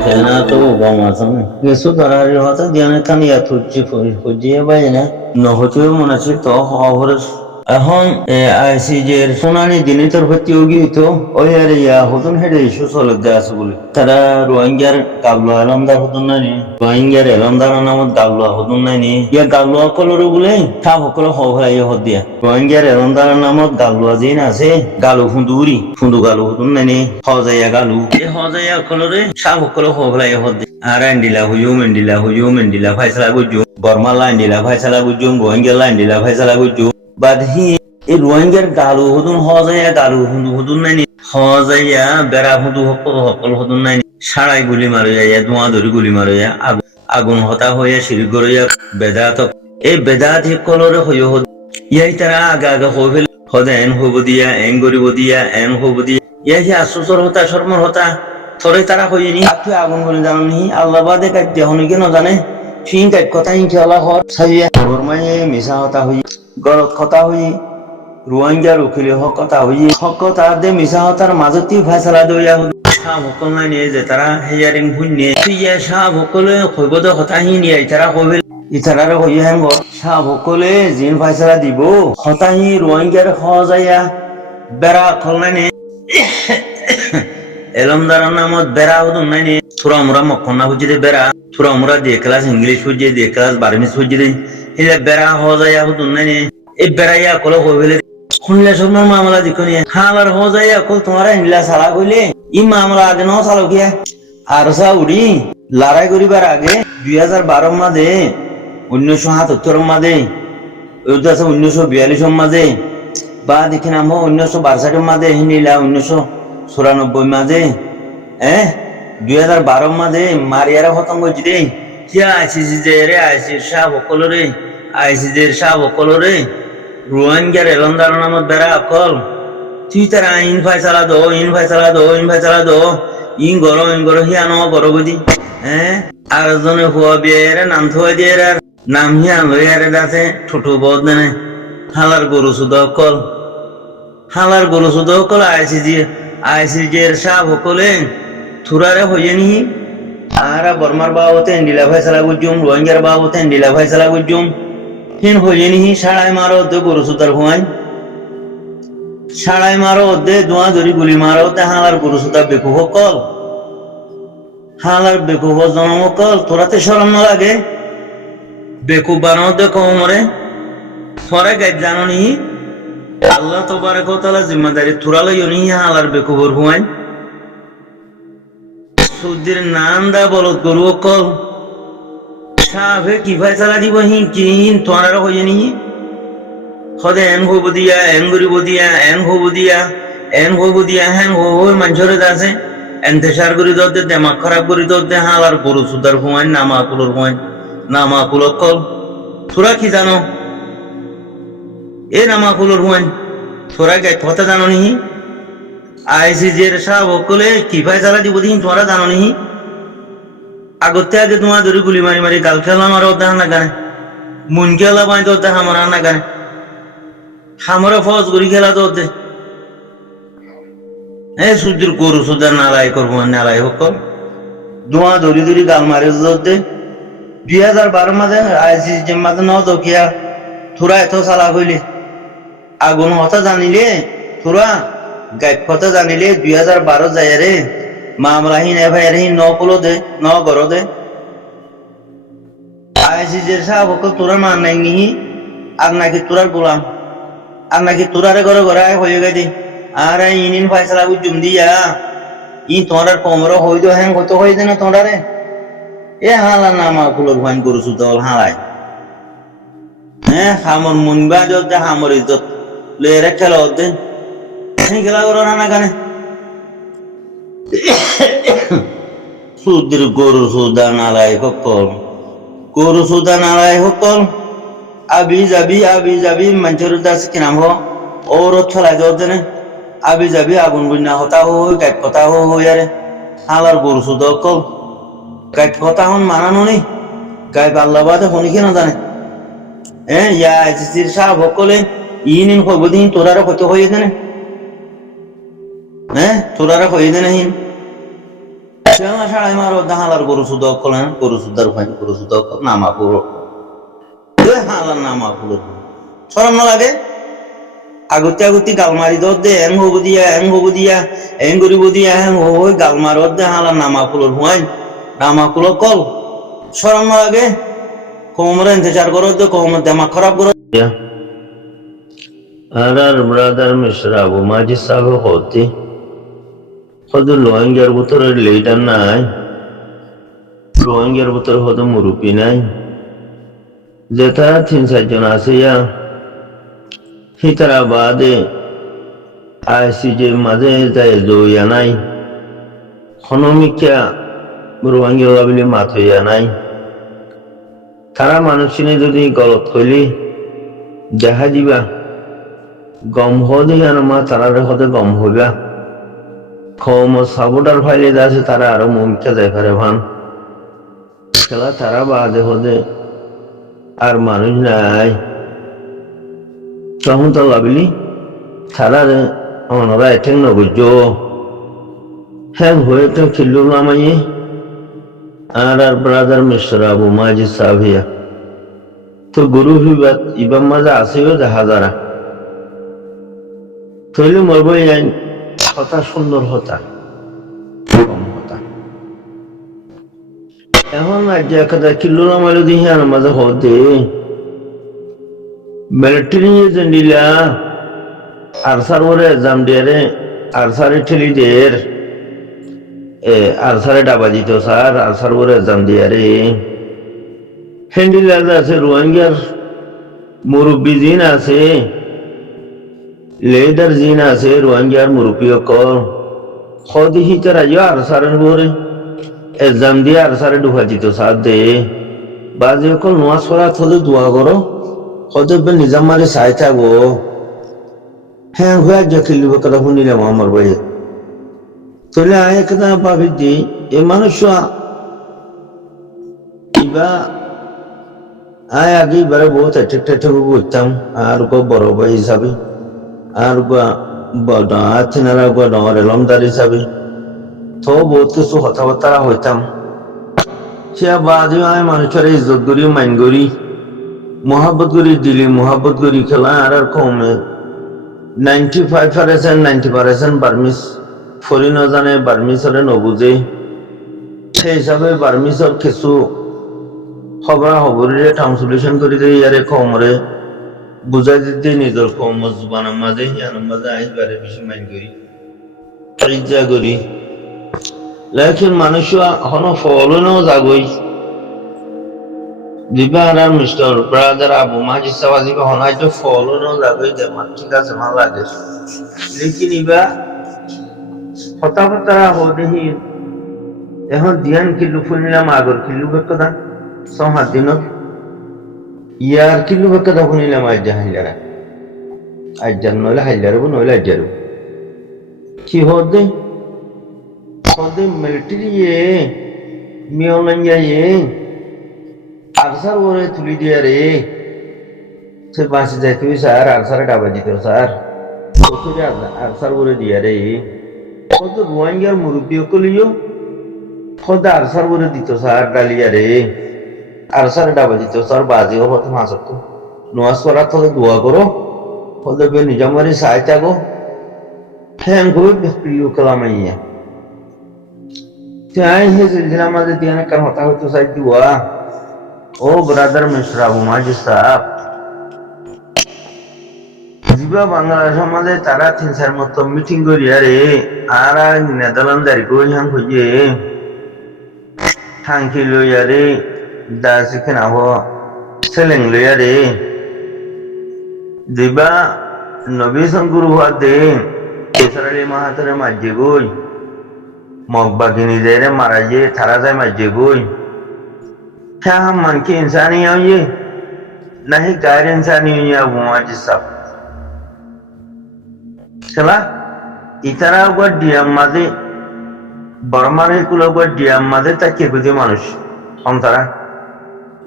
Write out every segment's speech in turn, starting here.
ফেনা তো গম আছে কিছু ধরার হতা দিয়ানে কান ইয়া তুজি ফুজিয়ে বাইনা নহতুয়ে মনে আছে তো হরে এখন আইসিজের শুনানি দিনে তোর ভর্তি হোগি তো ওই আর ইয়া হতুন হেডে ইস্যু চলে দেয়া আছে বলে তারা রোহিঙ্গার গাবলো এলমদার হতুন নাই নি রোহিঙ্গার এলমদার নামত গাবলো হতুন নাই নি ইয়া গাবলো কলরে বলে সা সকল হলাই হত দিয়া রোহিঙ্গার এলমদার নামত গাবলো দিন আছে গালু ফুন্দুরি ফুন্দু গালু হতুন নাই নি হজাইয়া গালু এই হজাইয়া কলরে সা সকল হলাই হত দিয়া আর মেন্ডিলা ফাইসলা গুজু বর্মা লাইন্ডিলা ফাইসলা গুজু রোহিঙ্গা লাইন্ডিলা ফাইসলা গুজু বাদ হি এই রোহিঙ্গার গালু হদুন হজাইয়া গালু হুদুন নাইনি হজাইয়া বেড়া সকল হদুন নাইনি সারাই গুলি মারো যাইয়া ধোঁয়া ধরি গুলি মারো যা আগুন হতা হইয়া শির গড়িয়া বেদাত এই বেদাত কলরে হইয়া হদ ইয়াই তারা আগা হইল হদেন হইব দিয়া এন গরিব দিয়া এন হইব দিয়া ইয়াই যে আশ্চর্য হতা শর্মর হতা থরে তারা হইনি তুই আগুন গুলি জানো নি আল্লাহ বাদে কাটতে হনি কেন জানে ফিং কাট কথা ইনশাআল্লাহ হর সাইয়া বর্মায়ে মিশা হতা হই গলত কথা হই রোহিঙ্গার উকিলে হক কথা হই হক কথা দে মিশা হতার মাজতি ফয়সালা দইয়া শাহ ভকল নাই নিয়ে যে তারা হেয়ারিং হুইনে ইয়া শাহ ভকলে কইবদ কথা হি নিয়ে তারা কইবে ইতারারে হই হেন শাহ ভকলে জিন ফয়সালা দিব কথা হি রোহিঙ্গার হজাইয়া বেড়া খল নাই নে এলমদার নামত বেড়া হদুন নাই নে থুরা মুরা মকনা হুজিরে বেড়া থুরা মুরা দিয়ে ক্লাস ইংলিশ হুজিয়ে দিয়ে ক্লাস বার্মিস হুজিরে হিলা বেড়া হজাইয়া হদুন নাই নে এই বেড়াইয়া কল কইবে শুনলে শুনলাম মামলা দিকনি হালার হো যায় কল তোমার ইংলা সালা কইলে ই মামলা আগে ন চালো গিয়া আর উড়ি লড়াই করিবার আগে 2012 মাঝে 1977 মাঝে 1942 মাঝে বা দেখি নাম 1962 মাঝে হিনিলা 1994 মাঝে 2012 মাঝে মারিয়ারা খতম করছি রে কিয়া আইসিসি যে রে আইসি শাহ বকলরে আইসিজের শাহ বকলরে রোহিঙ্গার এলমদার নামত বেড়া অকল তুই তারা ইন ফাইসালা দো ইন গরো হিয়ানো গরো বুঝি আর জনে হুয়া বিয়ে নাম থুয়া দিয়ে নাম হিয়ান লইয়ারে দাসে ঠুঠু বদ দেনে হালার গরু সুদ অকল আইসিজির সাপ হকলে থুরারে হইয়ে নি আর বর্মার বাবতে এন্ডিলা ফাইসালা গুজুম রোহিঙ্গার বাবতে এন্ডিলা ফাইসালা গুজুম হিন হইয়ে নি সাড়াই মারো দে গরু সুতার হুয়াই সাড়াই মারো দে দোয়া ধরি গুলি মারো দে হালার গরু সুতার বেকুফ কল হালার বেকুফ জন্ম কল তোরাতে শরম না লাগে বেকুফ বানাও দে কমরে থরে গাইড জানো নি আল্লাহ তবারক ওয়া তাআলা জিম্মাদারি তোরা লইও নি হালার বেকুফর হুয়াই সুদ্দির নাম দা বলত গরু কল সাফে কি ফয়সালা দিব হি কিন তোরার হইয়ে নি খদে এন হইব দিয়া এন গরিব দিয়া এন হইব দিয়া হেন হই মানুষরে দাসে এন্তেশার করি দতে দেমাগ খারাপ করি দতে হালার গরু সুদার হুয়াই নামা কুলর কল তোরা কি জানো এ নামা কুলর হুয়াই তোরা গাই কথা জানো নি আইসিজের সাহ বকলে কি ফয়সালা দিব দিন তোরা জানো নি আগতে আগে তোমার ধরে গুলি মারি গাল খেলাম আর ওদের না গানে মুন খেলা বাই তো আমার না গানে হামরা ফজ করি খেলা তো ওদের সূর্যের গরু সুদার নালাই করবো নালাই হোক ধোঁয়া ধরি গাল মারে ওদের 2012 মাঝে আইসি মাঝে ন দকিয়া থোড়া এত চালা হইলে আগুন হতা জানিলে থোড়া গাইড কথা জানিলে 2012 যায় রে মামলাহীন এফআইআরহীন ন করো দে আইসিজের সাহ বকল তোরা মান নাই নিহি আর নাকি তোরার গোলাম আর নাকি তোরারে ঘরে হয়ে গেছে আর ইনিন ফয়সালা জুম দিয়া ই তোমার কমর হইতো হ্যাং কত হইছে না তোরারে এ হালা নামা কুলোর ভাইন করছু দল হালাই হামর মুনবা যত হামর ইজ্জত লেরে খেলা হতে খেলা করো না কানে সুদের গরু সুদা নালাই সকল আবি যাবি মানুষের দাস কি নাম ওর ছলাই দেনে আবি যাবি আগুন গুন্না হতা হই গাইড কথা হই আরে হালার গরু সুদ কল গাইড কথা হন মানানো নেই গাইড আল্লাহ বাদে হনি কেন জানে ইয়া আইসিসির সাহ সকলে ইন হইব দিন তোরারে কত হয়ে দেনে তোরারে হয়ে দেনে হিন Jangan salah maro dahalar guru sudah kolan guru sudah rupan guru sudah nama puro. Dia halan nama puro. Soram no lage. Aguti aguti galmari dode eng hobu dia eng guribu dia eng hobu galmari dode halan nama puro huain nama puro kol. Soram no lage. Komore इंतजार करो तो कोमर दिमाग खराब करो या आर brother mister Abu Majid साहब होते खुद लोहिंगर बुतर लेटर नाय लोहिंगर बुतर खुद मुरुपी नाय जेता 300 জন আছে या হিতারা বাদে আইসিজে মাঝে যায় জয়া নাই খনমিকা রোহিঙ্গা লাবিলে মাথয়া নাই তারা মানুষিনে যদি গলত কইলি দেখা দিবা গম হদে মা তারা হতে গম হইবা কম সাবুটার ফাইলে আছে তারা আরো মুমিকা যায় পারে ভান খেলা তারা বাদে হদে আর মানুষ নাই তখন তো লাবিলি তারা অনরা এঠেং নবুজ হ্যাঁ হয়ে তো খিল্লু নামাইয়ে আর ব্রাদার মিস্টার আবু মাজিদ সাহিয়া তো গুরু হিবাত ইবাম মাজা আসেও দেখা যারা তৈলে মরবই যাই হতা সুন্দর হতা কম হতা এখন আজ একটা কিলো নামাইলো দিহি আর মাঝে হতে মিলিটারি জেন্ডিলা আরসার ওরে এক্সাম দিয়ে আরসারে ঠেলি দের আরসারে ডাবা দিত স্যার আরসার ওরে এক্সাম দিয়ে রে হ্যান্ডিলার আছে রোহিঙ্গার মুরব্বী জিন আছে লেদার জিন আছে রোহিঙ্গার মুরব্বী অকল খদি হিতে রাজিও আরসারের ওরে এক্সাম দিয়ে আরসারে ঢুকা দিত স্যার দে বাজে অকল নোয়াজ করা থলে দোয়া করো খদবে নিজাম মারে চাই থাকবো হ্যাঁ হয়ে যা খেলবে কথা শুনিলাম আমার ভাই তলে আয় কথা ভাবি দি এ মানুষ ইবা আয় আগে এবারে বহুত এটে বুঝতাম আর গো বড় ভাই হিসাবে আর চিনারা গো ডর এলমদার হিসাবে তো বহুত কিছু কথাবার্তা হইতাম সে বাদে আয় মানুষের ইজ্জত করি মাইন করি মোহাব্বত করি দিলি মোহাব্বত করি খেলা আর কমে 95% বার্মিস ফরি নজানে বার্মিসরে নবুঝে সেই হিসাবে বার্মিসর কিছু খবরে ট্রান্সলেশন করে দিয়ে ইয়ারে কমরে বুঝাই দিতে নিজের কম জুবানের মাঝে ইয়ানোর মাঝে আইবারে বেশি মাইন করি ইচ্ছা করি লেকিন মানুষ এখনো ফলনও জাগই দিবা আর মিস্টার ব্রাদার আবু মাজিদ সাওয়াজি হনাইতো ফলনও জাগই যে মান ঠিক আছে ভালো লাগে লেকিন ইবা হতাহতারা হদেহি এখন ধ্যান কিলু ফুনিলাম আগর কিলু বেকদা সহাত দিনত ইয়ার কিলু বেকদা ফুনিলাম আজ হাইলারা আজ নইলে হাইলারব নইলে আজারব কি হদে হদে মিলিটারি মিয়লাঞ্জায়ে আরসার ওরে তুলি দিয়া রে সে বাঁচে যায় তুই স্যার আরসারে ডাবা দিত স্যার আরসার ওরে দিয়া রে কত রোহিঙ্গার মুরব্বী কলিও খোদ আরসার ওরে দিত স্যার ডালিয়া রে আরসারে ডাবা দিত স্যার বাজি হতো মাসত নোয়াজ করার থেকে দোয়া করো খোদ বে নিজামারি সাই থাকো ফ্যান খুবই প্রিয় কালামাইয়া তাই হে সিলসিলা মাঝে দিয়ে কার হতা হইতো সাই দোয়া ও ব্রাদার মিস্টার আবু মাজিদ সাহেব জিবা বাংলাদেশের মাঝে তারা 3-4 মতো মিটিং করিয়া রে আর নেদারল্যান্ডের কইহান কইয়ে থাঙ্কি লইয়া রে দাসিকে নাহ সেলেং লইয়া রে জিবা নবী শঙ্কুর হওয়া দে ইসরায়েলি মাহাতরে মাঝে গই মগবাগিনী যায় রে মারা যে তারা যায় মাঝে গই क्या हम मन की इंसानी हैं ये नहीं गैर इंसानी हुई है वो माजिद साहब चला इतना हुआ डियाम मादे बर्माने कुल हुआ डियाम मादे तक के कुछ मानुष हम तारा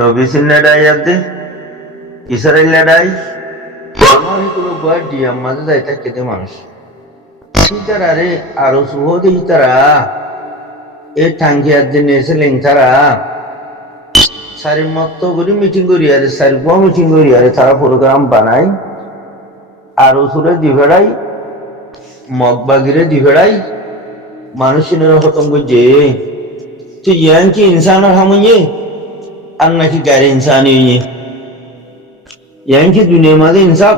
नबी सिन लड़ाई आते इस्राएल लड़ाई बर्माने कुल हुआ डियाम मादे तक के मानुष इतना रे आरोस हो दे इतना এই টাঙ্গিয়ার দিন এসেলেন তারা সারি মত করে মিটিং করি আরে সারি মিটিং করি আরে তারা প্রোগ্রাম বানায় আর ওসুরে দিভেড়াই মগবাগিরে দিভেড়াই মানুষের খতম করছে তো ইয়ান কি ইনসানের হামুয়ে আর নাকি গাড়ি ইনসানি ইয়ান কি দুনিয়ার মাঝে ইনসাফ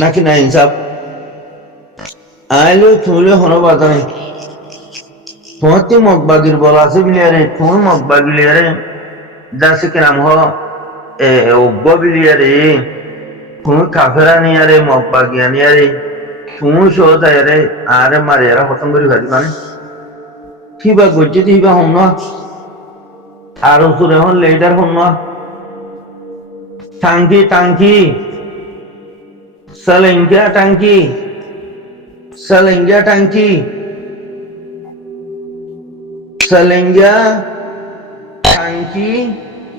নাকি না ইনসাফ আইলো তুলে হনো বাধা নেই তোমার তো মগবাগির বলা আছে বিলিয়ারে তুমি মগবাগিলিয়ারে দাসে কিরাম হ অজ্ঞ বিলিয়ারে তুমি কাফেরা নিয়ারে মগবাগিয়া নিয়ারে তুমি সহতায়ারে আরে মারিয়ারা খতম করি ভাবি মানে কিবা গজ্জে দিবা হন না আর ওসুর এখন লেডার হন না টাঙ্কি টাঙ্কি সালেঙ্গা টাঙ্কি সালেঙ্গা টাঙ্কি সালেঙ্গা টাঙ্কি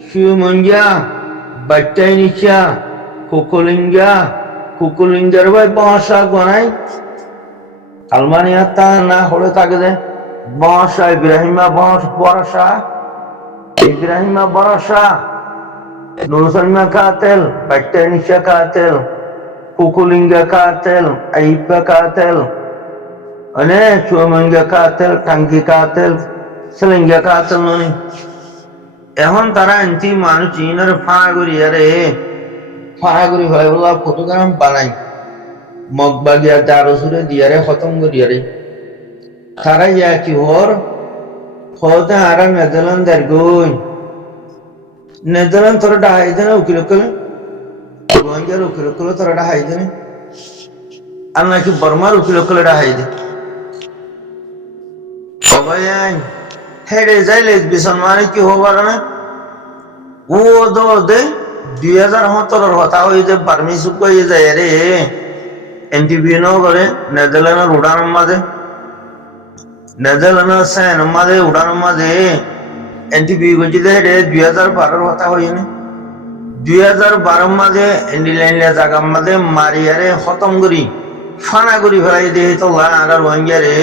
শিবমঞ্জা বাচ্চাই নিচা কুকুলিঙ্গার ভাই বাসা গনাই আলমানিয়া তা না হলে থাকে দে বাসা ইব্রাহিমা বরসা ইব্রাহিমা বরসা নুরসালিমা কাতেল বাচ্চাই নিচা কাতেল কুকুলিঙ্গা কাতেল আইপা কাতেল অনেক শিবমঞ্জা কাতেল টাঙ্কি কাতেল সালেঙ্গা কাতেল ননি এখন তারা এনতি মানুষ চিনের ফাঁড়াগুড়ি আরে ফাঁড়াগুড়ি হয় বলা ফটোগ্রাম বানাই মগবাগিয়া দারসুরে দিয়ারে খতম করিয়ারে তারা ইয়া কি হর হতে আরা নেদারল্যান্ড গই নেদারল্যান্ড তোরা ডাহাই দেনে উকিল কলে রোহিঙ্গার উকিল কলে তোরা ডাহাই দেনে আর নাকি বর্মার উকিল কলে ডাহাই দে সবাই হেডে যাইলে বিছন মানে কি হবার না ও দে 2017 কথা হয়ে যে পারমিশন কয়ে যায় রে এনটিভিনো করে নেদারল্যান্ডের উড়ানোর মাঝে নেদারল্যান্ডের সেন মাঝে উড়ানোর মাঝে এনটিভি গঞ্জি হেডে 2012 কথা হয়নি 2012 মাঝে ইন্ডিল্যান্ডের জায়গার মাঝে মারিয়ারে খতম করি ফানা করি ফেলাই দিয়ে তো আর রোহিঙ্গারে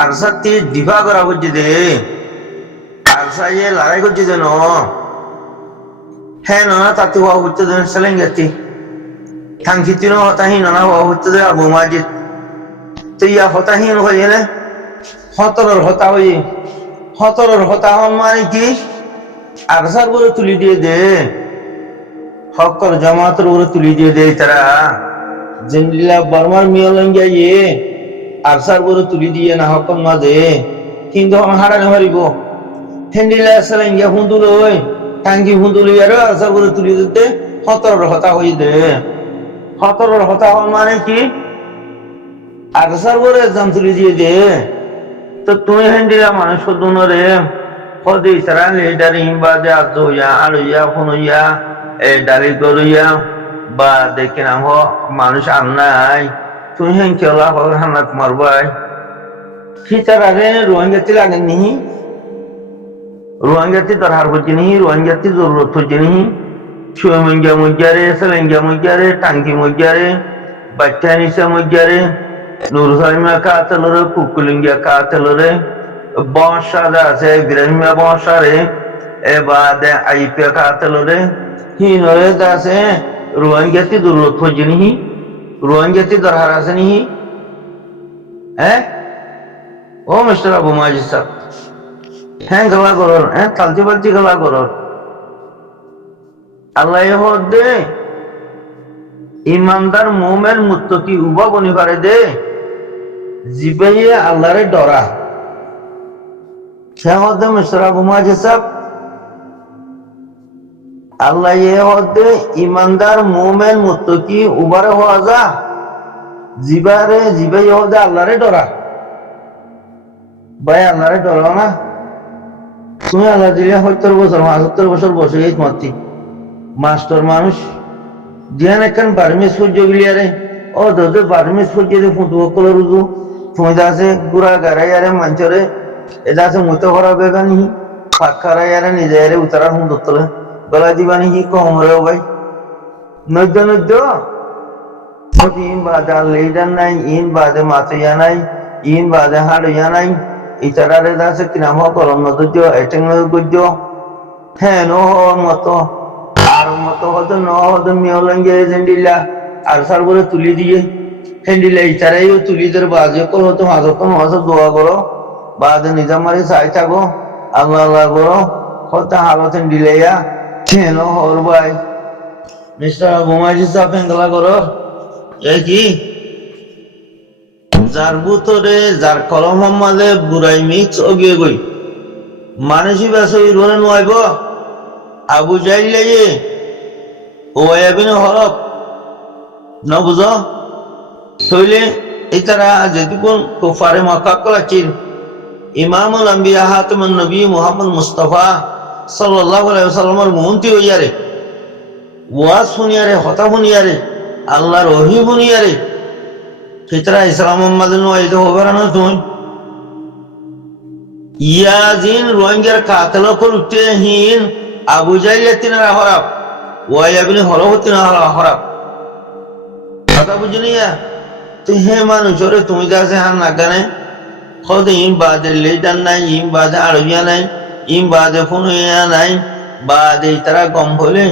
আর সাথে দিফা করা হচ্ছে দে আর সাইয়ে লড়াই করছে যেন হ্যাঁ না তাতে হওয়া হচ্ছে যেন সেলেঙ্গাতি থাংকিতিনো হতাহীন না হওয়া হচ্ছে যে আবু মাজিদ তো ইয়া হতাহীন হয়ে না হতরের হতা হয়ে হতরের হতা হন মানে কি আর সার বলে তুলি দিয়ে দে হকর জামাতের উপরে তুলি দিয়ে দে তারা জিন্দিলা বর্মার মিয়লঙ্গিয়া ইয়ে আরসার বড় তুলি দিয়ে না হকম না দে কিন্তু হারানো হারিব হেন্ডিলা সালেঙ্গা হুন্দুল ওই টাঙ্কি হুন্দুল ইয়ারও আরসার বড় তুলি দিতে হতরের হতা হয়ে দে হতরের হতা হন মানে কি আরসার বড় এক্সাম তুলি দিয়ে দে তো তুমি হেন্ডিলা মানুষ দুনরে হদে তারা লেডার হিমবা দে আজ হইয়া আর হইয়া ফোন হইয়া ডালি করইয়া বা দেখে না মানুষ আর নাই তুমি হেন কেলা হর হানাক মারবাই খিচার আগে রোহিঙ্গাতি লাগে নিহি রোহিঙ্গাতি দরকার হচ্ছে নিহি রোহিঙ্গাতি জরুরত হচ্ছে নিহি সুমঙ্গা মজ্জারে সালেঙ্গা মজ্জারে টাঙ্কি মজ্জারে বাচ্চা নিশা মজ্জারে নুরসালিমা কাতেলরে কুকুলিঙ্গা কাতেলরে বংশাদা আছে ইব্রাহিমা বংশারে এবাদে আইপা কাতেলরে হিনরে আছে রোহিঙ্গাতি জরুরত হচ্ছে নিহি রোহিঙ্গাতি দরকার আছে নিহি হ্যাঁ ও মিস্টার আবু মাজিদ সাহেব হ্যাঁ গলা করর হ্যাঁ তালতি বালতি গলা করর আল্লাহ দে ইমানদার মোমেন মুত্তকি উবা বনি পারে দে জিবাইয়ে আল্লাহরে ডরা সে হদে মিস্টার আবু মাজিদ সাহেব আল্লাহ হদে ইমানদার মোমেন মুত্তকি উবারে হওয়া যা জিবাই হদে আল্লাহরে ডরা ভাই আল্লাহরে ডরা না তুমি আল্লাহ দিলে 70 বছর 75 বছর বসে এই মাতি মাস্টার মানুষ দিয়ান একখান বার্মিস সূর্য গিলিয়ারে ও দোদে বার্মিস সূর্য দিয়ে ফুটবল কলে রুজু তুমি দাসে গুড়া গাড়াই আরে মঞ্চরে এটা আছে মুতো করা বেগানি পাখারা আরে নিজেরে উতারা হুম দত্তলে গলা দিবানি কি কম রে ভাই নদ্য ইন বাদে লেডার নাই ইন বাদে মাথিয়া নাই ইন বাদে হাড়িয়া নাই ইতারারে দাসে কিনাম কলম নদুর্য এটেং গুজ্জ হ্যাঁ নো হওয়ার মতো আর মতো হতো ন হতো মিয়লঙ্গে জেন্ডিলা আর সার করে তুলি দিয়ে হেন্ডিলা ইতারাইও তুলিদের বাজে কল হতো মাঝক্ষণ মাঝে দোয়া করো বাদে নিজামারি চাই থাকো আল্লাহ আল্লাহ করো হতো হালত হেন্ডিলাইয়া কেন হর ভাই মিস্টার ঘুমাইছি চা ফেঙ্গলা করো এই কি যার বুতরে যার কলম মাঝে বুড়াই মিক্স অগিয়ে গই মানুষই বেশ ওই রোনে নোয়াইব আবু জাইলে ওয়াবিন হরফ ন বুঝ তৈলে ইতারা যেটুকুন কুফারে মক্কা কলাচির ইমামুল আম্বিয়া হাতিমুন নবী মুহাম্মদ মুস্তাফা সাল্লাল্লাহু আলাইহি ওয়াসাল্লামের মুন্তি হইয়ারে ওয়াজ শুনিয়ারে হতা শুনিয়ারে আল্লাহর ওহী শুনিয়ারে ইতারা ইসলাম মাঝে নোয়াইতে হবে না তুমি ইয়াজিন রোহিঙ্গার কাতল করতে হিন আবু জাইলে তিনারা হরাপ ওয়াবিন হরফ তিনারা হরাপ কথা বুঝিনিয়া তো হে মানুষরে তুমি কাছে হান না গানে খদ ইম বাদে লেদান নাই ইম বাদে আরবিয়া নাই ইম বাদে ফোনিয়া নাই বাদে তারা গম হলে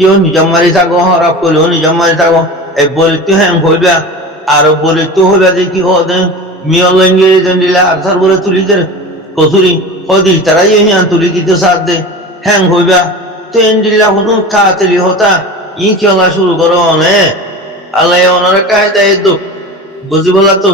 ইও নিজম মারি থাকো হরাপ করলেও নিজম মারি থাকো এক বলিতে হ্যাং হইবা আর বলিতে হইবা যে কি হদে মিয়লঙ্গে জেন্ডিলা আধার বলে তুলিদের কচুরি হদি তারা ইহিয়ান তুলি দিতে সাথ দে হ্যাং হইবা তো এন্ডিলা হুদুন কাতেলি হতা ই খেলা শুরু করো অনে আল্লাহ ওনারা কায়দা বুঝি বলা তো